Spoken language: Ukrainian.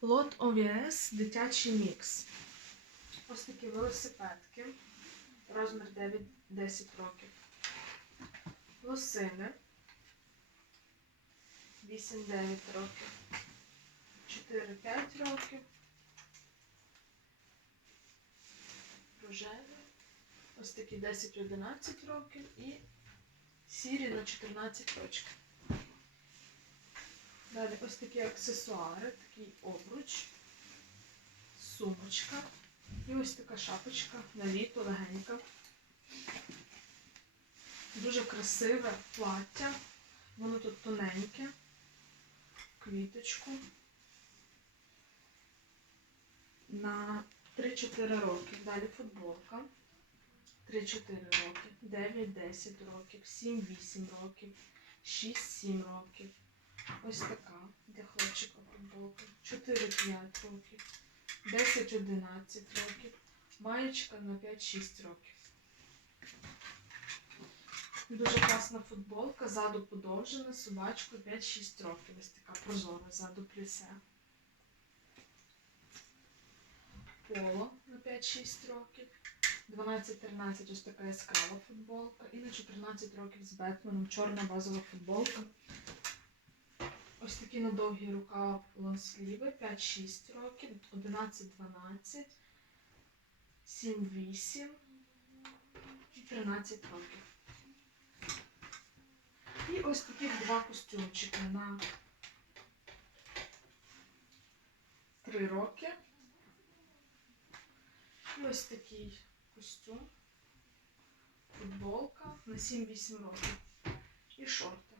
Лот ОВС дитячий мікс. Ось такі велосипедки. Розмір 9-10 років. Лосини. 8-9 років. 4-5 років. Рожеві. Ось такі 10-11 років і сірі на 14 років. Далі ось такі аксесуари, такий обруч, сумочка і ось така шапочка на літо легенька. Дуже красиве плаття. Воно тут тоненьке, квіточку. На 3-4 роки. Далі футболка. 3-4 роки, 9-10 років, 7-8 років, 6-7 років. Ось така для хлопчика футболка. 4-5 років, 10-11 років, маєчка на 5-6 років. Дуже класна футболка, ззаду подовжена, собачку 5-6 років. Ось така прозора, ззаду плісе. Поло на 5-6 років. 12-13 ось така яскрава футболка. І на 14 років з Бетменом чорна базова футболка. Ось такі на довгі рукав лонсліви 5-6 років, 11-12, 7-8 і 13 років. І ось таких два костюмчики на 3 роки. І ось такий костюм, футболка на 7-8 років і шорти.